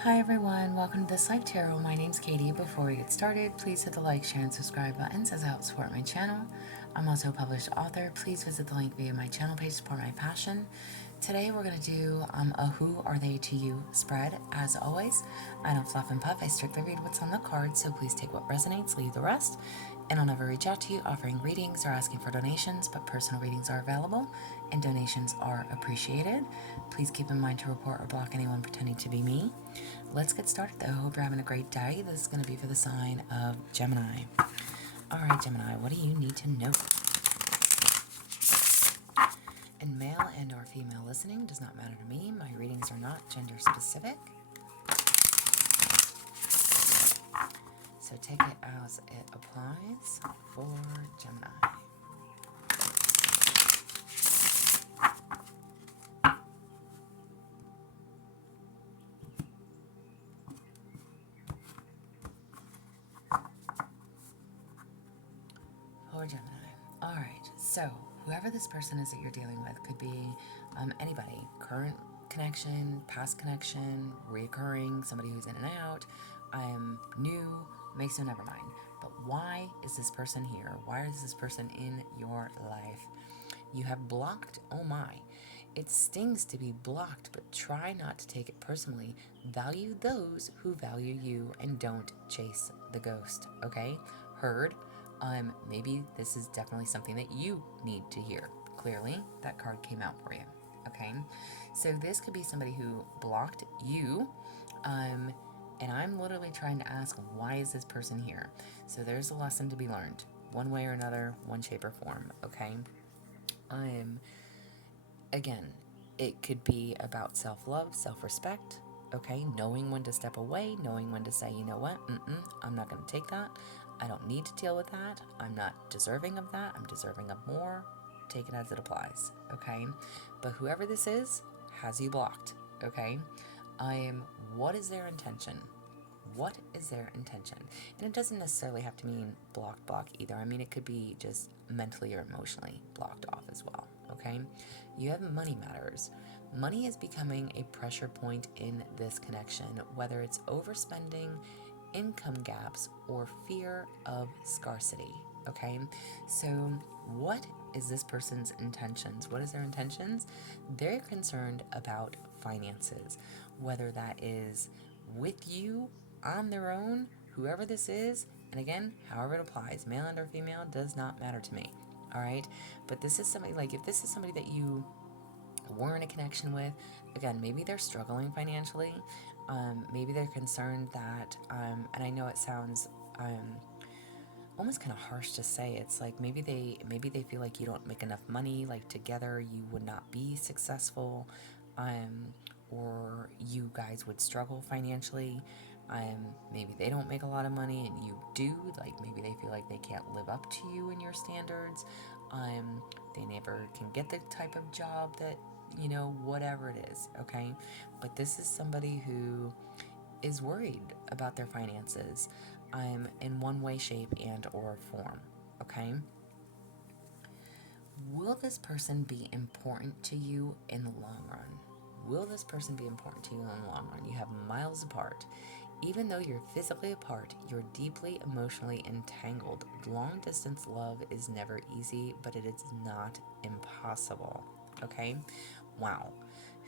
Hi everyone, welcome to This Life Tarot. My name's Katie. Before we get started, please hit the like, share, and subscribe buttons as it helps support my channel. I'm also a published author. Please visit the link via my channel page to support my passion. Today we're going to do a Who Are They to You spread. As always, I don't fluff and puff. I strictly read what's on the card, so please take what resonates, leave the rest. And I'll never reach out to you offering readings or asking for donations, but personal readings are available and donations are appreciated. Please keep in mind to report or block anyone pretending to be me. Let's get started though. Hope you're having a great day. This is going to be for the sign of Gemini. Alright, Gemini, what do you need to know? And male and or female listening does not matter to me. My readings are not gender specific. So take it as it applies for Gemini. For Gemini. Alright, so whoever this person is that you're dealing with could be anybody. Current connection, past connection, reoccurring, somebody who's in and out, new, makes no never mind. But why is this person here? Why is this person in your life? You have blocked, oh my. It stings to be blocked, but try not to take it personally. Value those who value you and don't chase the ghost, okay? Heard? Maybe this is definitely something that you need to hear. Clearly, that card came out for you, okay? So this could be somebody who blocked you, and I'm literally trying to ask, why is this person here? So there's a lesson to be learned, one way or another, one shape or form, okay? Again, it could be about self-love, self-respect, okay? Knowing when to step away, knowing when to say, you know what, I'm not going to take that. I don't need to deal with that. I'm not deserving of that. I'm deserving of more. Take it as it applies, okay? But whoever this is has you blocked, okay? What is their intention? What is their intention? And it doesn't necessarily have to mean block either. I mean, it could be just mentally or emotionally blocked off as well, okay? You have money matters. Money is becoming a pressure point in this connection, whether it's overspending, income gaps, or fear of scarcity, okay? So what is this person's intentions? What is their intentions? They're concerned about finances, whether that is with you, on their own, whoever this is, and again, however it applies, male and or female, does not matter to me, all right? But this is somebody, like, if this is somebody that you were in a connection with, again, maybe they're struggling financially, maybe they're concerned that, and I know it sounds almost kind of harsh to say, it's like maybe they feel like you don't make enough money, like together you would not be successful, or you guys would struggle financially. Maybe they don't make a lot of money and you do, like maybe they feel like they can't live up to you and your standards. They never can get the type of job that, whatever it is, okay? But this is somebody who is worried about their finances, in one way, shape, and or form, okay? Will this person be important to you in the long run? Will this person be important to you in the long run? You have miles apart. Even though you're physically apart, you're deeply emotionally entangled. Long distance love is never easy, but it is not impossible. Okay? Wow.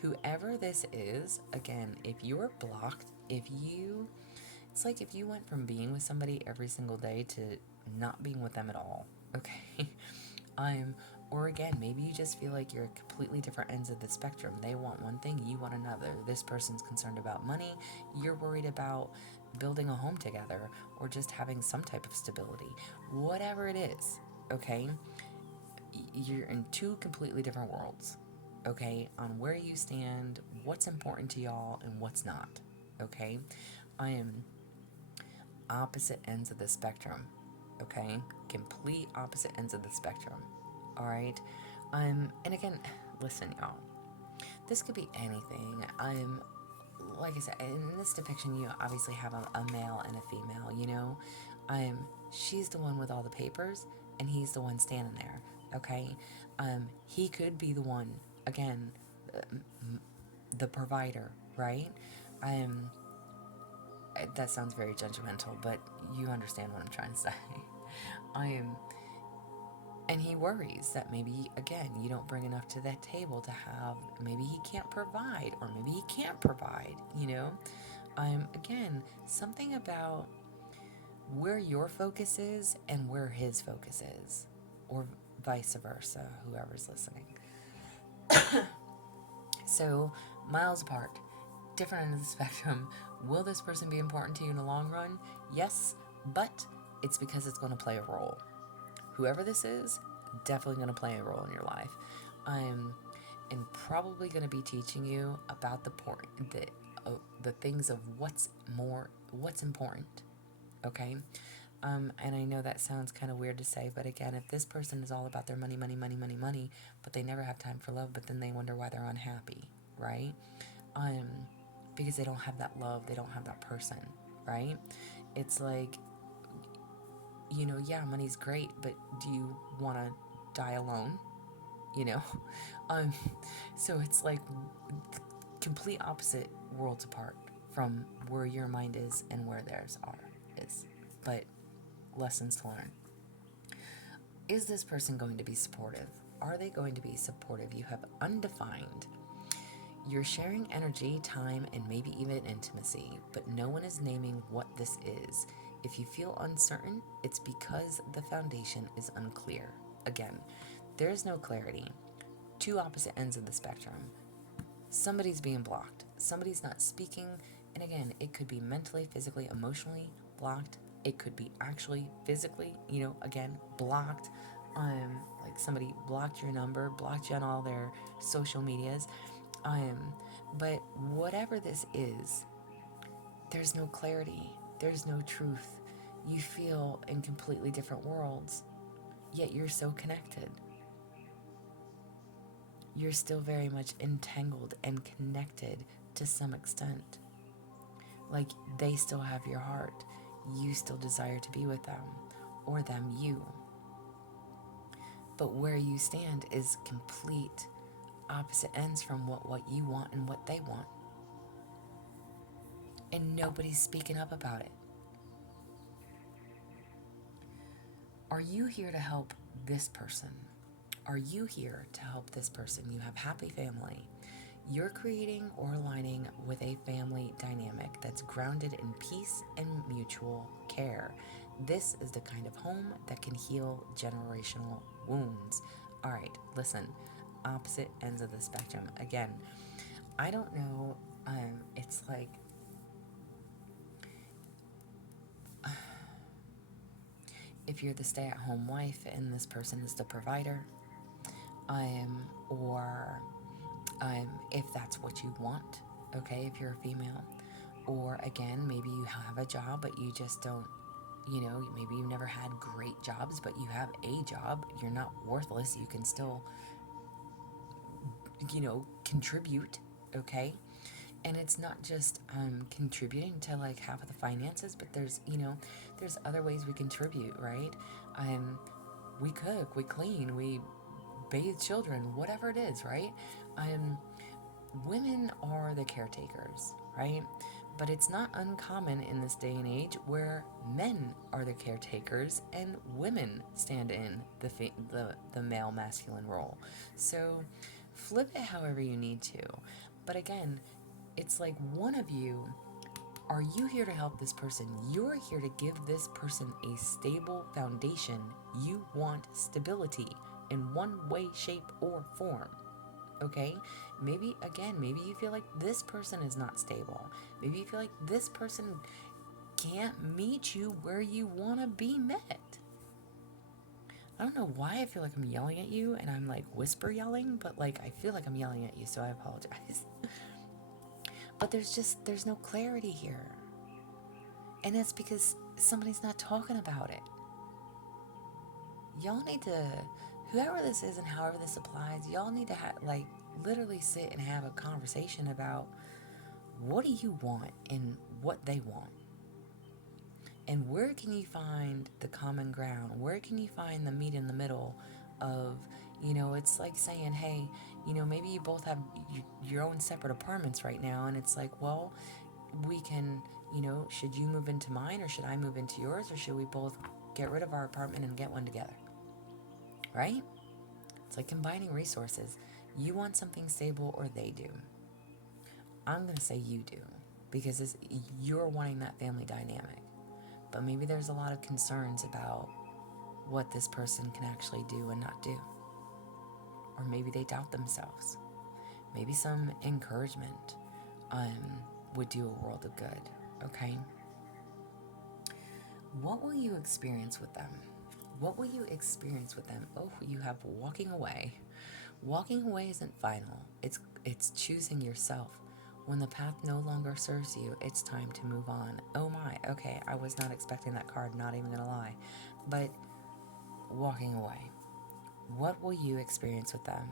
Whoever this is, again, if you're blocked, it's like if you went from being with somebody every single day to not being with them at all. Okay? Or again, maybe you just feel like you're at completely different ends of the spectrum. They want one thing, you want another. This person's concerned about money, you're worried about building a home together, or just having some type of stability. Whatever it is, okay? You're in two completely different worlds, okay? On where you stand, what's important to y'all, and what's not, okay? I am opposite ends of the spectrum, okay? Complete opposite ends of the spectrum. All right. And again, listen, y'all. This could be anything. Like I said, in this depiction, you obviously have a male and a female. She's the one with all the papers, and he's the one standing there. Okay. He could be the one again, the provider, right? that sounds very judgmental, but you understand what I'm trying to say. I am, and he worries that maybe, again, you don't bring enough to that table to have, maybe he can't provide, or maybe he can't provide, Again, something about where your focus is and where his focus is, or vice versa, whoever's listening. So, miles apart, different end of the spectrum. Will this person be important to you in the long run? Yes, but it's because it's going to play a role. Whoever this is, definitely going to play a role in your life. And probably going to be teaching you about the things of what's important. Okay. And I know that sounds kind of weird to say, but again, if this person is all about their money, money, money, money, money, but they never have time for love, but then they wonder why they're unhappy, right? Because they don't have that love, they don't have that person, right? It's like, yeah, money's great, but do you want to die alone? You know, so it's like complete opposite worlds apart from where your mind is and where theirs is. But lessons to learn. Is this person going to be supportive? Are they going to be supportive? You have undefined. You're sharing energy, time, and maybe even intimacy, but no one is naming what this is. If you feel uncertain, it's because the foundation is unclear. Again, there is no clarity. Two opposite ends of the spectrum. Somebody's being blocked. Somebody's not speaking. And again, it could be mentally, physically, emotionally blocked. It could be actually physically, again, blocked. Like somebody blocked your number, blocked you on all their social medias. But whatever this is, there's no clarity. There's no truth. You feel in completely different worlds, yet you're so connected. You're still very much entangled and connected to some extent. Like they still have your heart. You still desire to be with them, or them you. But where you stand is complete opposite ends from what you want and what they want. And nobody's speaking up about it. Are you here to help this person? Are you here to help this person? You have happy family. You're creating or aligning with a family dynamic that's grounded in peace and mutual care. This is the kind of home that can heal generational wounds. All right, listen, opposite ends of the spectrum. Again, I don't know, it's like, if you're the stay-at-home wife and this person is the provider, or if that's what you want, okay, if you're a female, or again, maybe you have a job, but you just don't, maybe you've never had great jobs, but you have a job, you're not worthless, you can still, contribute, okay? And it's not just contributing to like half of the finances, but there's other ways we contribute, right? We cook, we clean, we bathe children, whatever it is, right? Women are the caretakers, right? But it's not uncommon in this day and age where men are the caretakers and women stand in the male masculine role. So flip it however you need to. But again, it's like one of you, are you here to help this person? You're here to give this person a stable foundation. You want stability in one way, shape, or form. Okay? Maybe you feel like this person is not stable. Maybe you feel like this person can't meet you where you want to be met. I don't know why I feel like I'm yelling at you and I'm like whisper yelling, but like I feel like I'm yelling at you, so I apologize. But there's no clarity here. And it's because somebody's not talking about it. Y'all need to, whoever this is and however this applies, y'all need to literally sit and have a conversation about what do you want and what they want. And where can you find the common ground? Where can you find the meet in the middle of, it's like saying, hey, maybe you both have your own separate apartments right now. And it's like, well, we can, should you move into mine or should I move into yours, or should we both get rid of our apartment and get one together? Right? It's like combining resources. You want something stable or they do? I'm going to say you do, because you're wanting that family dynamic. But maybe there's a lot of concerns about what this person can actually do and not do. Or maybe they doubt themselves. Maybe some encouragement would do a world of good, okay? What will you experience with them? What will you experience with them? Oh, you have walking away. Walking away isn't final. It's choosing yourself. When the path no longer serves you, it's time to move on. Oh my, okay, I was not expecting that card, not even gonna lie. But walking away. What will you experience with them?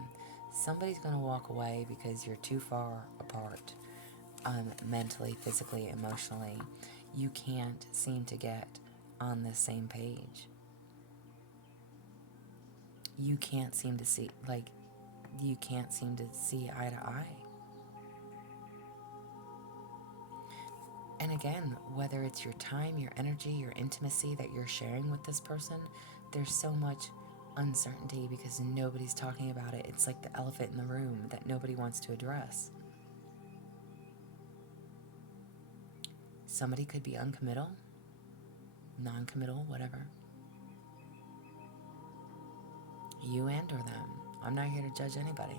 Somebody's gonna walk away because you're too far apart. Mentally, physically, emotionally. You can't seem to get on the same page. You can't seem to see eye to eye. And again, whether it's your time, your energy, your intimacy that you're sharing with this person, there's so much uncertainty because nobody's talking about it. It's like the elephant in the room that nobody wants to address. Somebody could be uncommittal, non-committal, whatever. You and or them. I'm not here to judge anybody.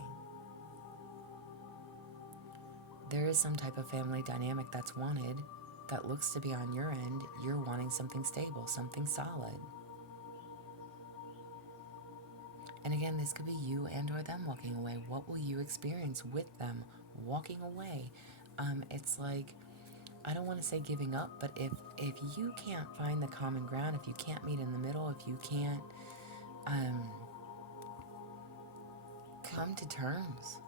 There is some type of family dynamic that's wanted that looks to be on your end. You're wanting something stable, something solid. And again, this could be you and or them walking away. What will you experience with them walking away? It's like, I don't want to say giving up, but if you can't find the common ground, if you can't meet in the middle, if you can't come to terms,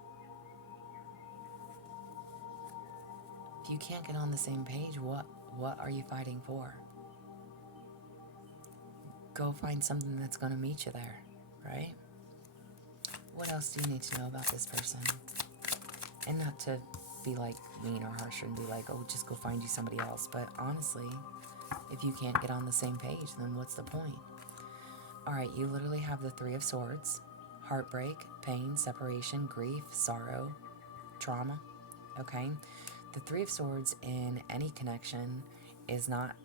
if you can't get on the same page, what are you fighting for? Go find something that's going to meet you there, right? What else do you need to know about this person? And not to be like mean or harsh and be like, oh, just go find you somebody else. But honestly, if you can't get on the same page, then what's the point? All right, you literally have the Three of Swords: heartbreak, pain, separation, grief, sorrow, trauma, okay? The Three of Swords in any connection is not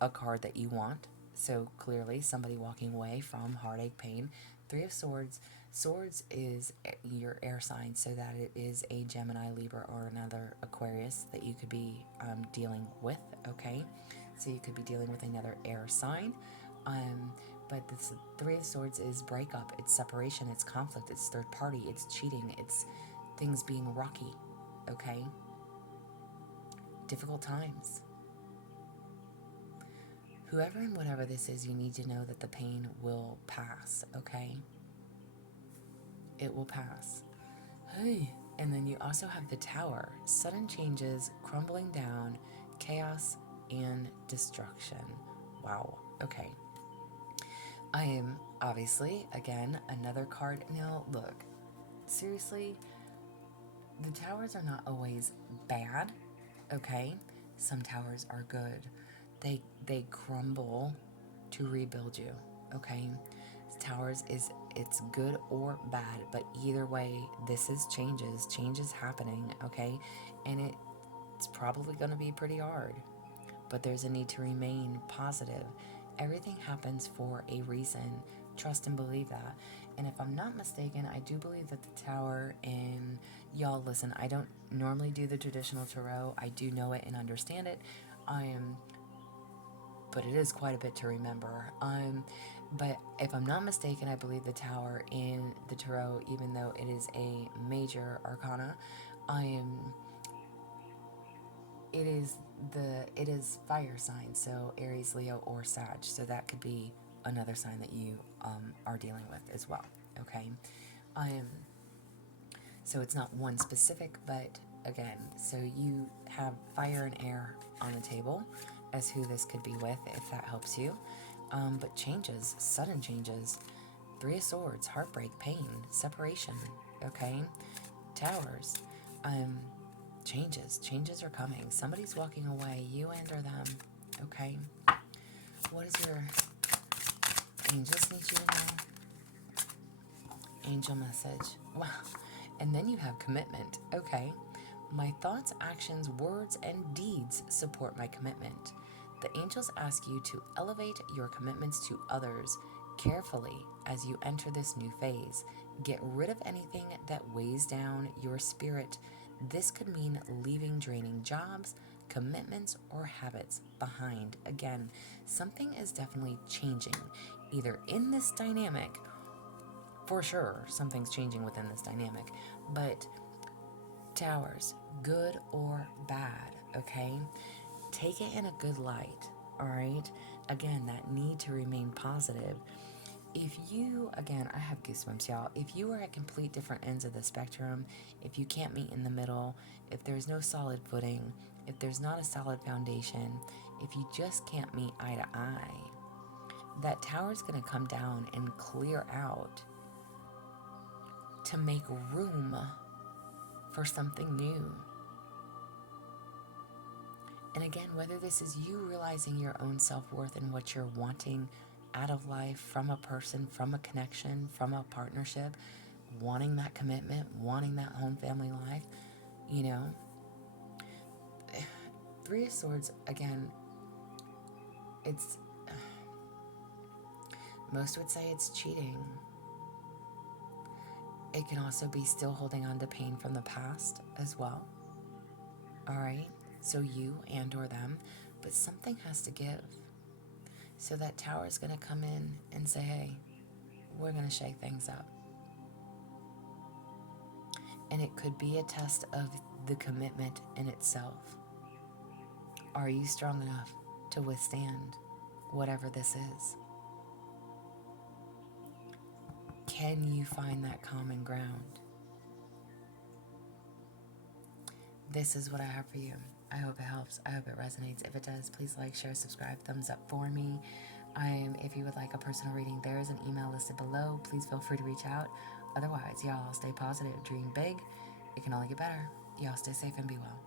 a card that you want. So clearly somebody walking away from heartache, pain. Three of Swords. Swords is your air sign, so that it is a Gemini, Libra, or another Aquarius that you could be dealing with, okay? So you could be dealing with another air sign. But this Three of Swords is breakup, it's separation, it's conflict, it's third party, it's cheating, it's things being rocky, okay? Difficult times. Whoever and whatever this is, you need to know that the pain will pass, okay? It will pass. Hey. And then you also have the Tower. Sudden changes, crumbling down, chaos, and destruction. Wow. Okay. I am obviously, again, another card. Now, look. Seriously, the towers are not always bad, okay? Some towers are good. They crumble to rebuild you, okay? Towers it's good or bad, but either way, this is changes. Change is happening, okay? And it's probably going to be pretty hard, but there's a need to remain positive. Everything happens for a reason. Trust and believe that. And if I'm not mistaken, I do believe that the Tower, and y'all listen, I don't normally do the traditional tarot. I do know it and understand it. But it is quite a bit to remember. But if I'm not mistaken, I believe the Tower in the tarot, even though it is a major arcana, it is fire sign, so Aries, Leo, or Sag. So that could be another sign that you are dealing with as well. Okay, so it's not one specific, but again, so you have fire and air on the table as who this could be with, if that helps you. But changes, sudden changes, Three of Swords, heartbreak, pain, separation, okay? Towers. Changes are coming. Somebody's walking away, you and or them. Okay. What is your angels need you to know? Angel message. Wow. And then you have commitment. Okay. My thoughts, actions, words, and deeds support my commitment. The angels ask you to elevate your commitments to others carefully as you enter this new phase. Get rid of anything that weighs down your spirit. This could mean leaving draining jobs, commitments, or habits behind. Again, something is definitely changing, either in this dynamic. For sure, something's changing within this dynamic, but towers, good or bad, okay? Take it in a good light, all right? Again, that need to remain positive. If you, again, I have goosebumps, y'all. If you are at complete different ends of the spectrum, if you can't meet in the middle, if there's no solid footing, if there's not a solid foundation, if you just can't meet eye to eye, that tower's going to come down and clear out to make room for something new. And again, whether this is you realizing your own self-worth and what you're wanting out of life, from a person, from a connection, from a partnership, wanting that commitment, wanting that home family life, you know. Three of Swords, again, it's, most would say it's cheating. It can also be still holding on to pain from the past as well. All right? So you and or them, but something has to give. So that tower is going to come in and say, hey, we're going to shake things up. And it could be a test of the commitment in itself. Are you strong enough to withstand whatever this is? Can you find that common ground? This is what I have for you. I hope it helps. I hope it resonates. If it does, please like, share, subscribe, thumbs up for me. If you would like a personal reading, there is an email listed below. Please feel free to reach out. Otherwise, y'all stay positive, dream big. It can only get better. Y'all stay safe and be well.